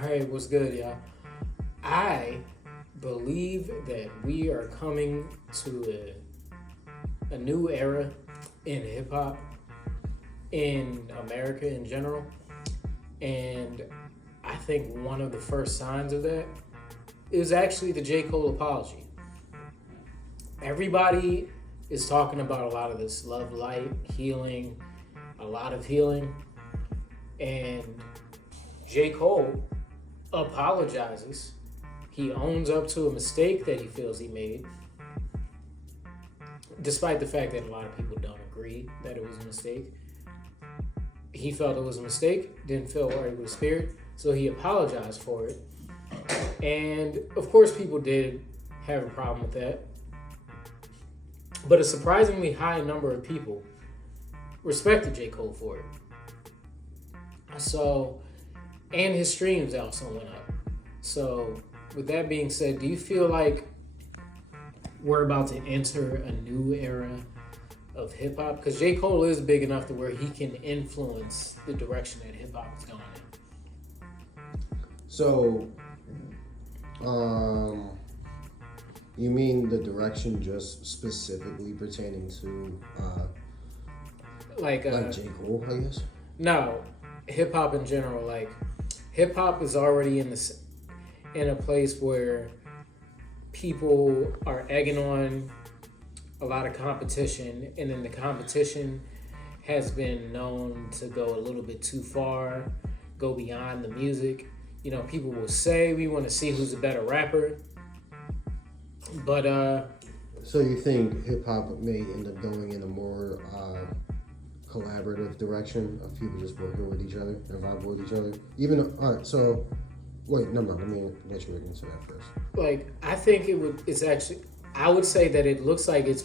All right, what's good, y'all? I believe that we are coming to a new era in hip hop in America in general. And I think one of the first signs of that is actually the J. Cole apology. Everybody is talking about a lot of this love, light, healing, a lot of healing. And J. Cole apologizes. He owns up to a mistake that he feels he made, despite the fact that a lot of people don't agree that it was a mistake. He felt it was a mistake, didn't feel right with the spirit, so he apologized for it. And of course, people did have a problem with that. But a surprisingly high number of people respected J. Cole for it. So, and his streams also went up. So, with that being said, do you feel like we're about to enter a new era of hip hop? Because J. Cole is big enough to where he can influence the direction that hip hop is going in. So, you mean the direction just specifically pertaining to like J. Cole, I guess? No, hip hop in general. Like, hip hop is already in a place where people are egging on a lot of competition, and then the competition has been known to go a little bit too far, go beyond the music. You know, people will say we want to see who's a better rapper, but So you think hip hop may end up going in a more collaborative direction of people just working with each other and vibing with each other? All right, so wait, no, let me let you into that first. Like, I think I would say that it looks like it's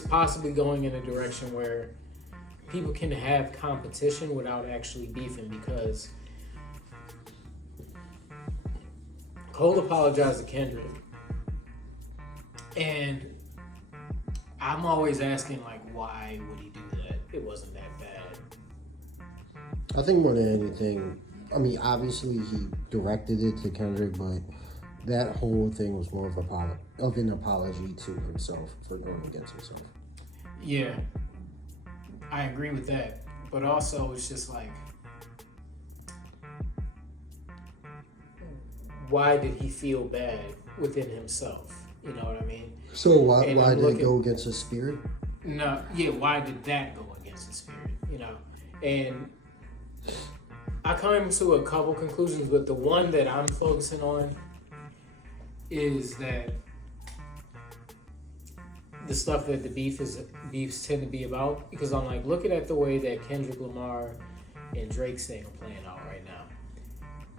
possibly going in a direction where people can have competition without actually beefing, because Cole apologized to Kendrick, and I'm always asking, like, why would he do that? It wasn't that bad. I think more than anything, I mean, obviously he directed it to Kendrick, but that whole thing was more of an apology to himself for going against himself. Yeah, I agree with that. But also, it's just like, why did he feel bad within himself? You know what I mean? So why did it go against his spirit? No, yeah, why did that go against his spirit? You know? And I come to a couple conclusions, but the one that I'm focusing on is that the stuff that the beefs tend to be about, because I'm like looking at the way that Kendrick Lamar and Drake's thing are playing out right now.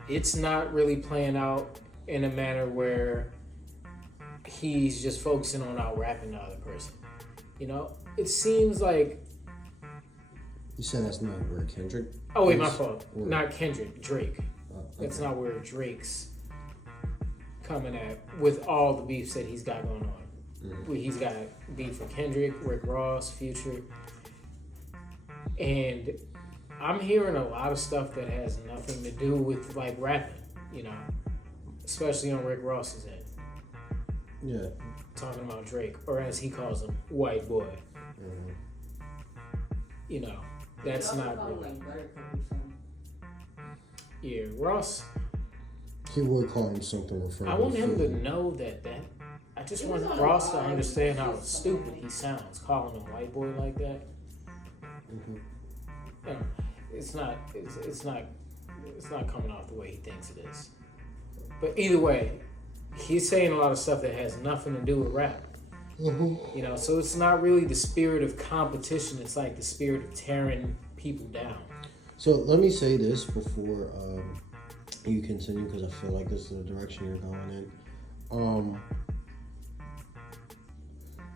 It's not really playing out in a manner where he's just focusing on out rapping the other person. You know, it seems like. You said that's not where Kendrick. Oh wait, my fault. Not Kendrick, Drake. Okay. That's not where Drake's coming at with all the beefs that he's got going on. Mm-hmm. He's got beef with Kendrick, Rick Ross, Future, and I'm hearing a lot of stuff that has nothing to do with like rapping. You know, especially on Rick Ross's end. Yeah. Talking about Drake, or as he calls him, white boy. Mm-hmm. You know, that's not really. Yeah, Ross. He would call him something referring. I want him to know that. I just want Ross to understand how stupid he sounds calling him white boy like that. Mm-hmm. Yeah, it's not coming off the way he thinks it is. But either way, he's saying a lot of stuff that has nothing to do with rap. Mm-hmm. You know, so it's not really the spirit of competition. It's like the spirit of tearing people down. So let me say this before you continue, because I feel like this is the direction you're going in.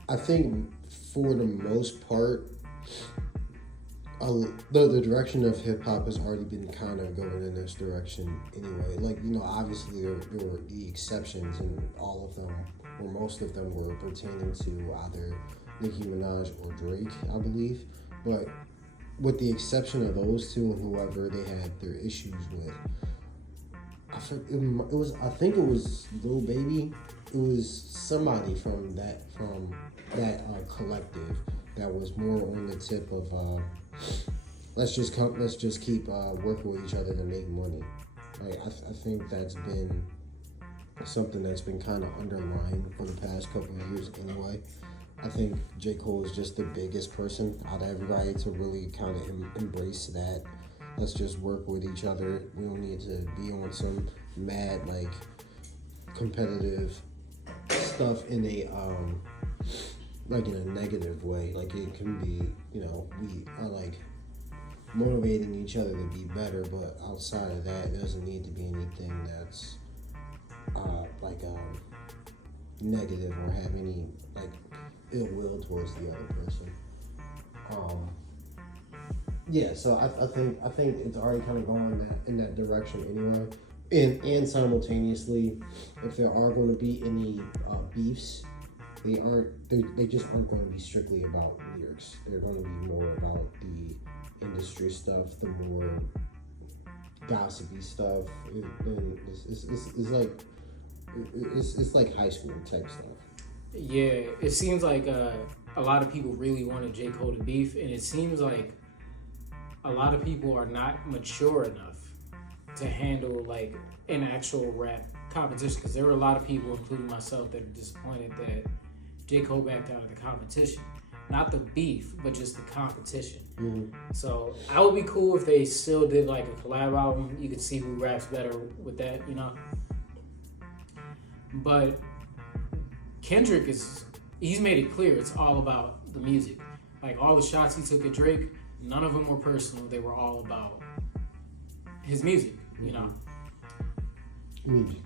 I think for the most part, the direction of hip hop has already been kind of going in this direction anyway. Like, you know, obviously there were the exceptions, and all of them, or most of them, were pertaining to either Nicki Minaj or Drake, I believe. But with the exception of those two and whoever they had their issues with, it was. I think it was Lil Baby. It was somebody from that collective that was more on the tip of let's just keep working with each other to make money. Like I think that's been something that's been kind of underlying for the past couple of years anyway. I think J. Cole is just the biggest person out of everybody to really kind of embrace that. Let's just work with each other. We don't need to be on some mad, like, competitive stuff in a, like, in a negative way. Like, it can be, we are, like, motivating each other to be better, but outside of that, there doesn't need to be anything that's, negative or have any, like, ill will towards the other person. Yeah, so I think it's already kind of going in that direction anyway. And simultaneously, if there are going to be any beefs, they just aren't going to be strictly about lyrics. They're going to be more about the industry stuff, the more gossipy stuff. It's like high school type stuff. Yeah, it seems like a lot of people really wanted J. Cole to beef, and it seems like a lot of people are not mature enough to handle like an actual rap competition, because there were a lot of people, including myself, that are disappointed that J. Cole backed out of the competition. Not the beef, but just the competition. Mm-hmm. So I would be cool if they still did like a collab album. You could see who raps better with that, But Kendrick he's made it clear it's all about the music. Like all the shots he took at Drake, none of them were personal. They were all about his music,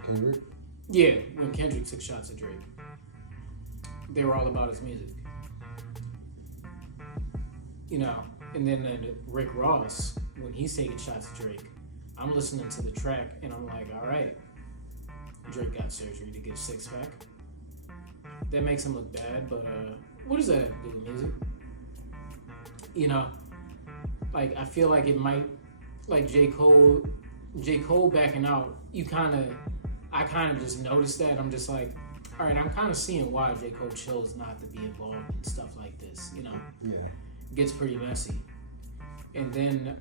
Kendrick? Yeah, when Kendrick took shots at Drake, they were all about his music. And then Rick Ross, when he's taking shots at Drake, I'm listening to the track and I'm like, all right, Drake got surgery to get a six-pack. That makes him look bad, but what does that have to do with music? Like I feel like it might, like J. Cole backing out, I kind of just noticed that. I'm just like, all right, I'm kind of seeing why J. Cole chose not to be involved in stuff like this, Yeah. It gets pretty messy. And then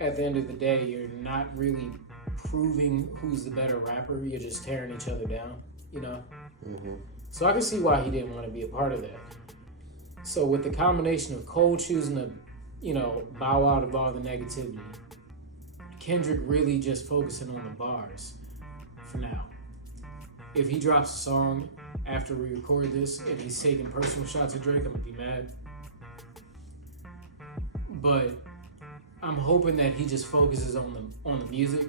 at the end of the day, you're not really proving who's the better rapper. You're just tearing each other down, Mm-hmm. So I can see why he didn't want to be a part of that. So with the combination of Cole choosing to, bow out of all the negativity, Kendrick really just focusing on the bars for now. If he drops a song after we record this and he's taking personal shots at Drake, I'm gonna be mad. But I'm hoping that he just focuses on the music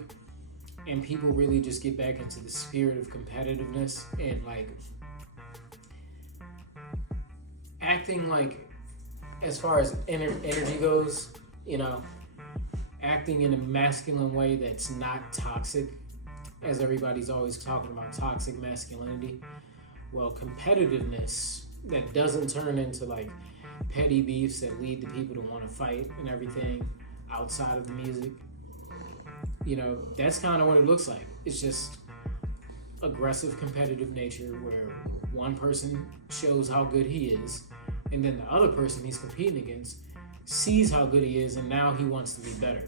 and people really just get back into the spirit of competitiveness and like acting like, as far as energy goes, acting in a masculine way that's not toxic, as everybody's always talking about toxic masculinity. Well, competitiveness that doesn't turn into like petty beefs that lead to people to want to fight and everything outside of the music. That's kind of what it looks like. It's just aggressive competitive nature where one person shows how good he is, and then the other person he's competing against sees how good he is, and now he wants to be better.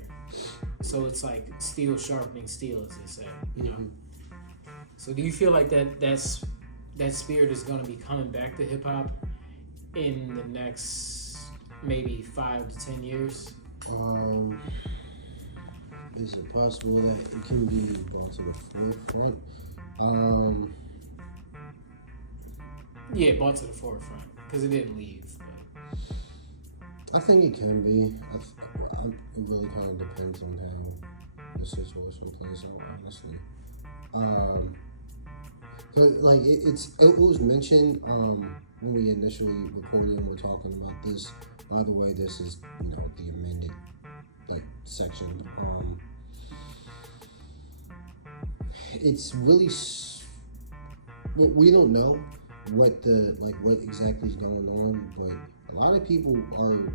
So it's like steel sharpening steel, as they say, Mm-hmm. So do you feel like that spirit is going to be coming back to hip hop in the next maybe 5 to 10 years? Is it possible that it can be brought to the forefront? Yeah, brought to the forefront because it didn't leave. But I think it can be. It really kind of depends on how the situation plays out, honestly. But like it was mentioned when we initially recorded and we're talking about this. By the way, this is the amended section. It's really we don't know what exactly is going on, but a lot of people are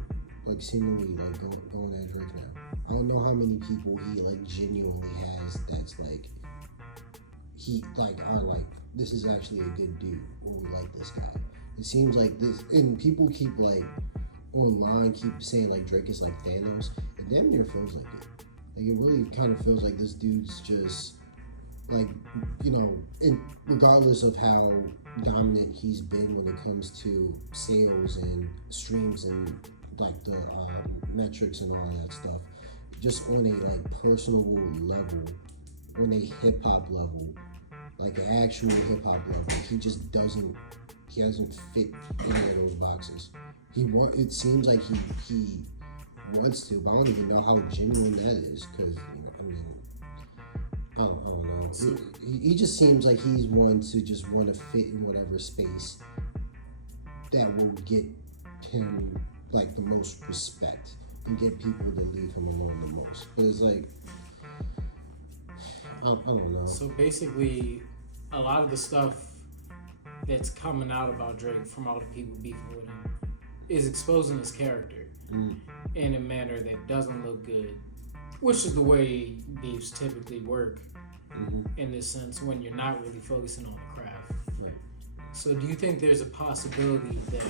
like seemingly like going at Drake now. I don't know how many people he like genuinely has that's like he like are like this is actually a good dude or we like this guy. It seems like this, and people keep like online keep saying like Drake is like Thanos. It damn near feels like it. Like it really kind of feels like this dude's just like, you know, regardless of how dominant he's been when it comes to sales and streams and like the metrics and all that stuff, just on a like personable level, on a hip hop level, like an actual hip hop level, he just doesn't fit any of those boxes. It seems like he wants to, but I don't even know how genuine that is, because I don't know. So, he just seems like he's one to just want to fit in whatever space that will get him like the most respect and get people to leave him alone the most. But it's like I don't know. So basically, a lot of the stuff that's coming out about Drake from all the people beefing with him is exposing his character in a manner that doesn't look good, which is the way beefs typically work in this sense when you're not really focusing on the craft. Right. So do you think there's a possibility that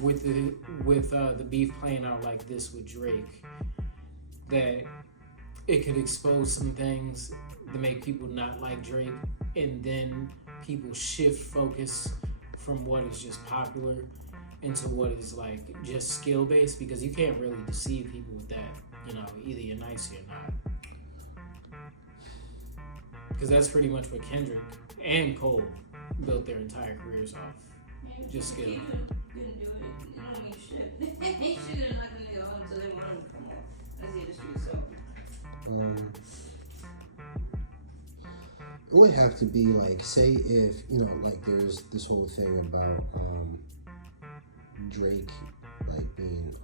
with the beef playing out like this with Drake, that it could expose some things to make people not like Drake, and then people shift focus from what is just popular into what is like just skill based, because you can't really deceive people with that, you know, either you're nice or you're not, because that's pretty much what Kendrick and Cole built their entire careers off, just skill. You didn't do it. You don't mean shit. He should have knocked the nigga home until they wanted him to come on. That's the industry, so. It would have to be like, say if, you know, like there's this whole thing about Drake like being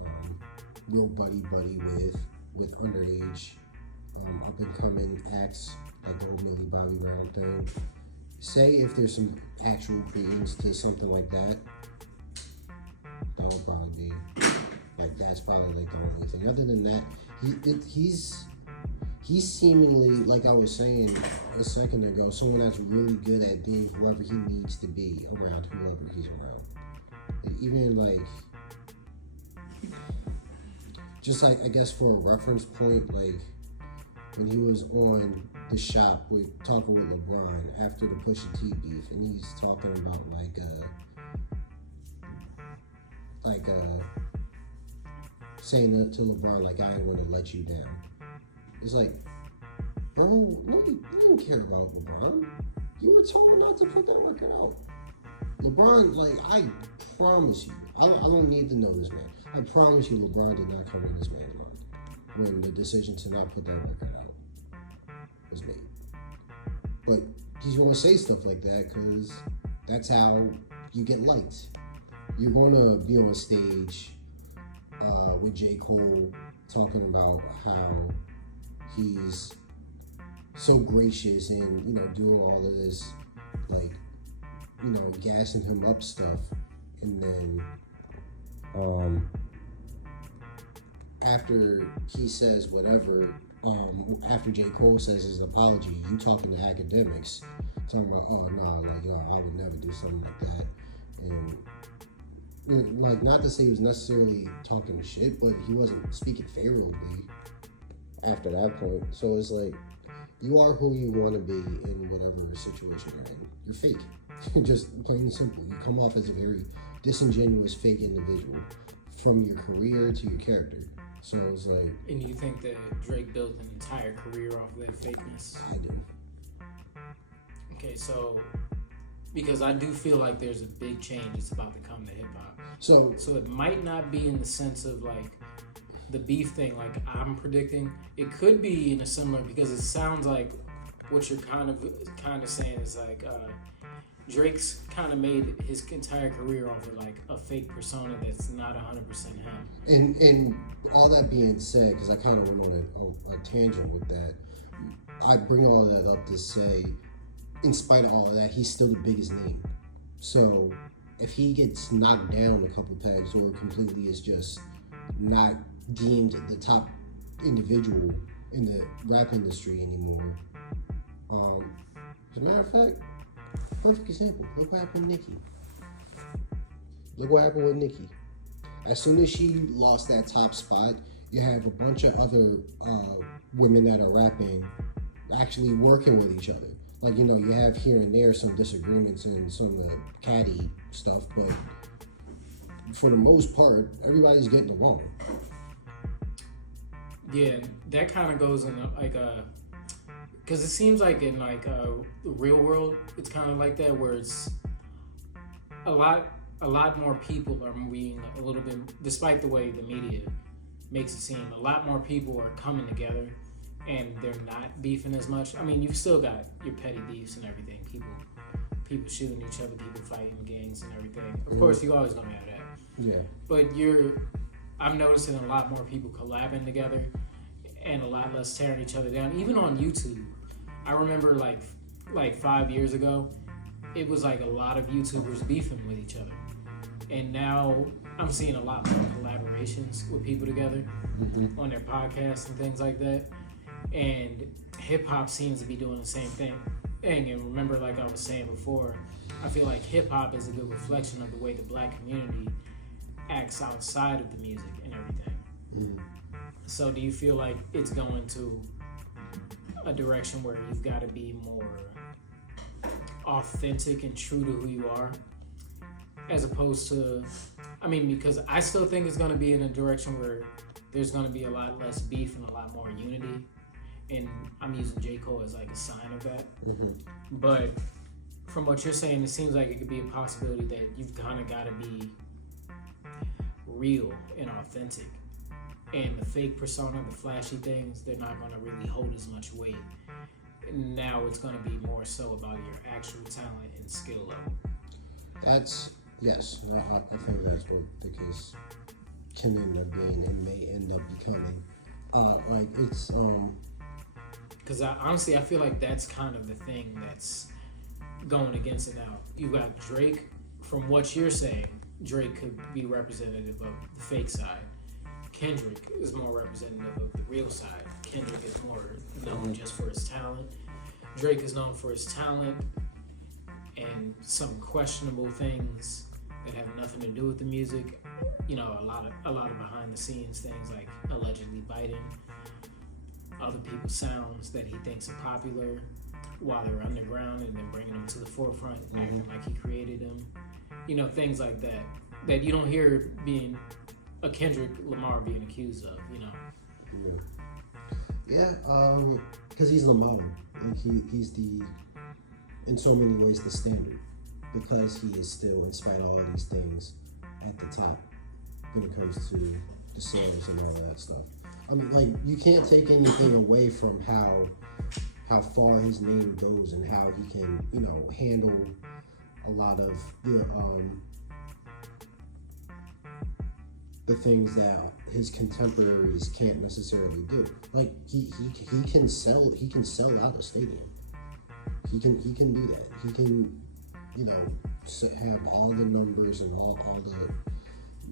real buddy with underage up and coming acts like the old Millie Bobby Brown thing. Say if there's some actual credence to something like that, that'll probably be like, that's probably like the only thing. Other than that, he's seemingly, like I was saying a second ago, someone that's really good at being whoever he needs to be around whoever he's around. Like, even like, just like, I guess for a reference point, like when he was on The Shop talking with LeBron after the Pusha T beef, and he's talking about saying to LeBron like, I ain't gonna let you down. It's like, bro, no, you didn't care about LeBron. You were told not to put that record out. LeBron, like, I promise you, I don't need to know this man. I promise you, LeBron did not come in this man's mind when the decision to not put that record out was made. But he's gonna say stuff like that because that's how you get liked. You're gonna be on stage with J. Cole talking about how he's so gracious and, you know, do all of this, like, you know, gassing him up stuff, and then after he says whatever, after J. Cole says his apology, you talking to academics talking about, oh no, like, yo, I would never do something like that. And like, not to say he was necessarily talking shit, but he wasn't speaking favorably after that point. So it's like, you are who you want to be in whatever situation you're in. You're fake. Just plain and simple. You come off as a very disingenuous, fake individual from your career to your character. So it's like... And you think that Drake built an entire career off of that fakeness? I do. Okay, so... Because I do feel like there's a big change that's about to come to hip-hop. So it might not be in the sense of, like, the beef thing like I'm predicting. It could be in a similar, because it sounds like what you're kind of saying is like Drake's kind of made his entire career off of like a fake persona that's not 100% him. And all that being said, because I kind of went on a tangent with that, I bring all that up to say, in spite of all of that, he's still the biggest name. So if he gets knocked down a couple pegs or completely is just not deemed the top individual in the rap industry anymore. As a matter of fact, perfect example. Look what happened with Nicki. Look what happened with Nicki. As soon as she lost that top spot, you have a bunch of other women that are rapping actually working with each other. Like, you have here and there some disagreements and some catty stuff, but for the most part, everybody's getting along. Yeah, that kind of goes in like because it seems like in like the real world, it's kind of like that, where it's a lot more people are being a little bit, despite the way the media makes it seem, a lot more people are coming together and they're not beefing as much. I mean, you've still got your petty beefs and everything, people shooting each other, people fighting gangs and everything. Of course, you're always gonna have that. Yeah. But I'm noticing a lot more people collabing together and a lot less tearing each other down. Even on YouTube, I remember like 5 years ago, it was like a lot of YouTubers beefing with each other. And now I'm seeing a lot more collaborations with people together on their podcasts and things like that. And hip hop seems to be doing the same thing. And remember, like I was saying before, I feel like hip hop is a good reflection of the way the black community acts outside of the music and everything. So do you feel like it's going to a direction where you've got to be more authentic and true to who you are, as opposed to, because I still think it's going to be in a direction where there's going to be a lot less beef and a lot more unity, and I'm using J. Cole as like a sign of that. But from what you're saying, it seems like it could be a possibility that you've kind of got to be real and authentic, and the fake persona, the flashy things, they're not going to really hold as much weight. Now it's going to be more so about your actual talent and skill level. Yes, I think that's what the case can end up being and may end up becoming. Because honestly, I feel like that's kind of the thing that's going against it now. You got Drake. From what you're saying, Drake could be representative of the fake side. Kendrick is more representative of the real side. Kendrick is more known just for his talent. Drake is known for his talent and some questionable things that have nothing to do with the music. A lot of behind the scenes things, like allegedly biting other people's sounds that he thinks are popular while they're underground, and then bringing them to the forefront, acting like he created them. Things like that you don't hear being a Kendrick Lamar being accused of. Yeah, because he's the model. He's in so many ways the standard, because he is still, in spite of all of these things, at the top when it comes to the sales and all of that stuff. You can't take anything away from how far his name goes and how he can, handle a lot of the things that his contemporaries can't necessarily do. Like he can sell out a stadium. He can do that. He can, have all the numbers and all the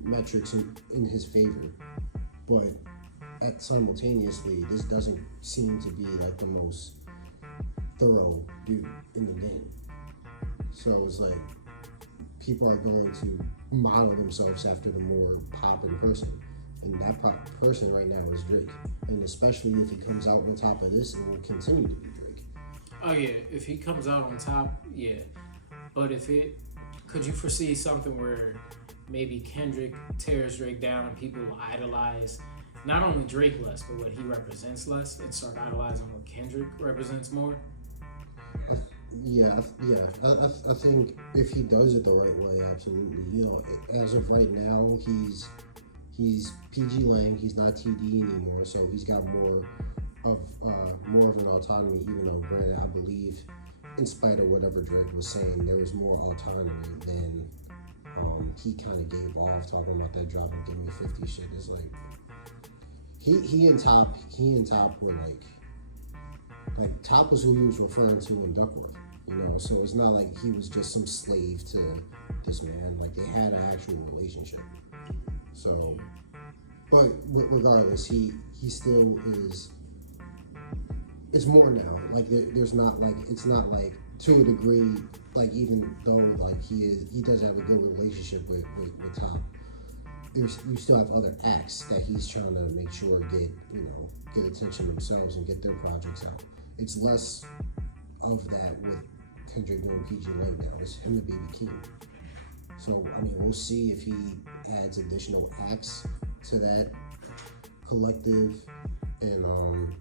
metrics in his favor. But simultaneously, this doesn't seem to be like the most thorough dude in the game. So it's like people are going to model themselves after the more poppin' person, and that person right now is Drake. And especially if he comes out on top of this, it will continue to be Drake. Oh yeah, if he comes out on top, yeah. But could you foresee something where maybe Kendrick tears Drake down and people will idolize not only Drake less, but what he represents less, and start idolizing what Kendrick represents more? I think if he does it the right way, absolutely. As of right now, he's PG Lang. He's not TD anymore, so he's got more of an autonomy. Even though, granted, I believe, in spite of whatever Drake was saying, there was more autonomy than he kind of gave off, talking about that drop and give me 50 shit. It's like he and Top were like Top was who he was referring to in Duckworth. You know, so it's not like he was just some slave to this man. Like they had an actual relationship. So, but regardless, he still is. It's more now. Like there's not like it's not like to a degree. Like even though like he does have a good relationship with Top. You still have other acts that he's trying to make sure get attention themselves and get their projects out. It's less of that with Kendrick doing PG Lake now. It's him and BB King. So I mean, we'll see if he adds additional acts to that collective and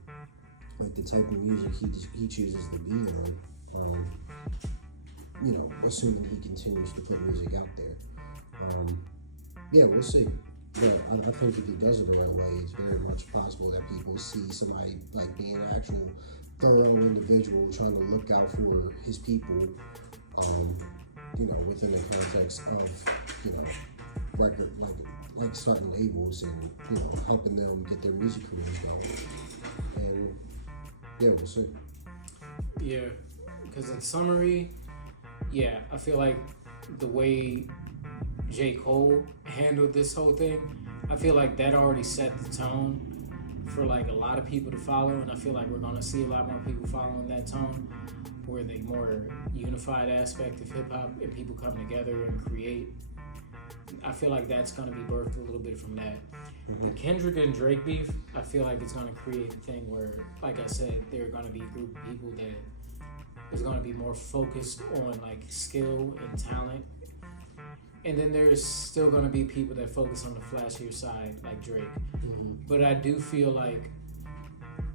like the type of music he chooses to be on. Assuming he continues to put music out there. Yeah, we'll see. But I think if he does it the right way, it's very much possible that people see somebody like being an actual thorough individual trying to look out for his people, within the context of, record, like starting labels and, helping them get their music careers going. And yeah, we'll see. Yeah, because in summary, yeah, I feel like the way J. Cole handled this whole thing, I feel like that already set the tone for like a lot of people to follow, and I feel like we're gonna see a lot more people following that tone, where the more unified aspect of hip hop and people come together and create. I feel like that's gonna be birthed a little bit from that. Mm-hmm. The Kendrick and Drake beef, I feel like it's gonna create a thing where, like I said, there are gonna be a group of people that is gonna be more focused on like skill and talent. And then there's still going to be people that focus on the flashier side, like Drake. Mm-hmm. But I do feel like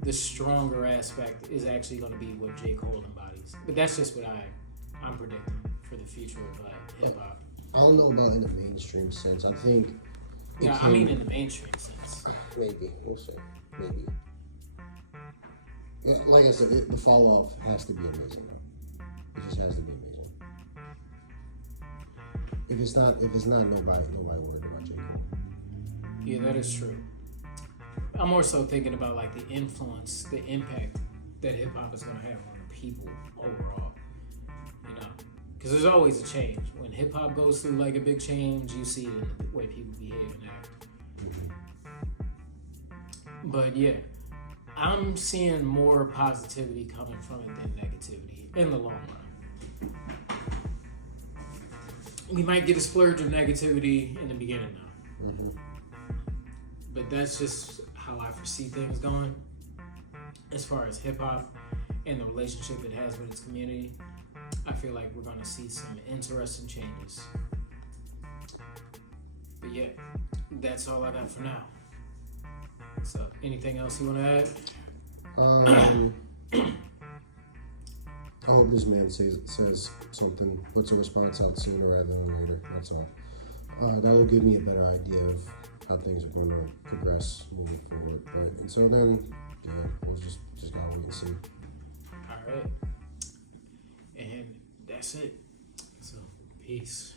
the stronger aspect is actually going to be what J. Cole embodies. But that's just what I'm predicting for the future of hip-hop. I don't know about in the mainstream sense. I think... Yeah, I mean in the mainstream sense. Maybe. We'll see. Maybe. Yeah, like I said, the fall-off has to be amazing, though. It just has to be amazing. If it's not, nobody worried about J. Cole. Yeah, that is true. I'm more so thinking about like the influence, the impact that hip hop is going to have on the people overall. Because there's always a change. When hip hop goes through like a big change, you see it in the way people behave and act. Mm-hmm. But yeah, I'm seeing more positivity coming from it than negativity in the long run. We might get a splurge of negativity in the beginning now. Mm-hmm. But that's just how I foresee things going. As far as hip hop and the relationship it has with its community, I feel like we're going to see some interesting changes. But yeah, that's all I got for now. So, anything else you want to add? I hope this man says something, puts a response out sooner rather than later. That's all. That'll give me a better idea of how things are going to progress moving forward. But until then, yeah, we'll just gotta wait and see. All right. And that's it. So, peace.